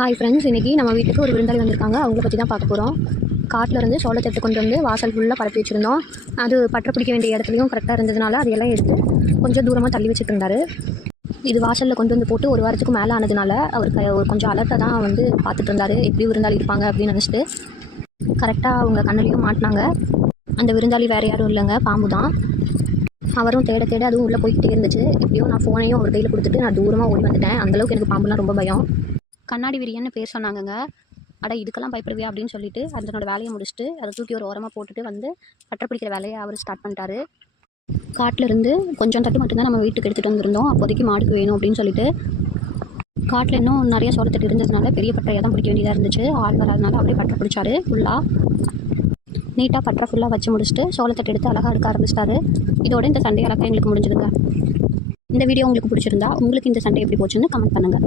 Hi friends, இன்றைக்கி நம்ம வீட்டுக்கு ஒரு விருந்தாளி வந்திருக்காங்க. அவங்கள பற்றி தான் பார்க்க போகிறோம். காட்டிலேருந்து சோளத்தட்டு கொண்டு வந்து வாசல் ஃபுல்லாக பரப்பி வச்சுருந்தோம். அது பற்ற பிடிக்க வேண்டிய இடத்துலையும் கரெக்டாக இருந்ததுனால அதையெல்லாம் எடுத்து கொஞ்சம் தூரமாக தள்ளி வச்சுட்டு இருந்தார். இது வாசலில் கொண்டு வந்து போட்டு ஒரு வாரத்துக்கு மேலே ஆனதுனால அவர் கொஞ்சம் அலர்ட்டாக தான் வந்து பார்த்துட்டு இருந்தார். எப்படி விருந்தாளி இருப்பாங்க அப்படின்னு நினச்சிட்டு கரெக்டாக அவங்க கண்ணிலையும் மாட்டினாங்க. அந்த விருந்தாளி வேறு யாரும் இல்லைங்க, பாம்பு தான். அவரும் தேட தேட அதுவும் உள்ளே போய்கிட்டே இருந்துச்சு. எப்படியோ நான் ஃபோனையும் அவர் கையில் கொடுத்துட்டு நான் தூரமாக ஓடி வந்துட்டேன். அந்தளவுக்கு எனக்கு பாம்புலாம் ரொம்ப பயம். கண்ணாடி விரியன்னு பேர் சொன்னாங்கங்க. அட இதுக்கெல்லாம் பயப்படுவியா அப்படின்னு சொல்லிட்டு அதனோட வேலையை முடிச்சுட்டு அதை தூக்கி ஒரு ஓரமாக போட்டுட்டு வந்து பற்ற பிடிக்கிற வேலையை அவர் ஸ்டார்ட் பண்ணிட்டாரு. காட்டில் இருந்து கொஞ்சம் தட்டு மட்டும்தான் நம்ம வீட்டுக்கு எடுத்துகிட்டு வந்திருந்தோம். அப்போதைக்கு மாடுக்கு வேணும் அப்படின்னு சொல்லிட்டு காட்டில் இன்னும் நிறைய சோளத்தட்டு இருந்ததுனால பெரிய பற்றையாக தான் பிடிக்க வேண்டியதாக இருந்துச்சு. ஆள் வராதனால அப்படியே பற்ற பிடிச்சாரு. ஃபுல்லாக நீட்டாக பற்றை ஃபுல்லாக வச்சு முடிச்சுட்டு சோளத்தட்டு எடுத்து அழகாக எடுக்க ஆரம்பிச்சிட்டாரு. இதோட இந்த சண்டே அழகாக எங்களுக்கு முடிஞ்சுதுங்க. இந்த வீடியோ உங்களுக்கு பிடிச்சிருந்தா உங்களுக்கு இந்த சண்டே எப்படி போச்சுன்னு கமெண்ட் பண்ணுங்கள்.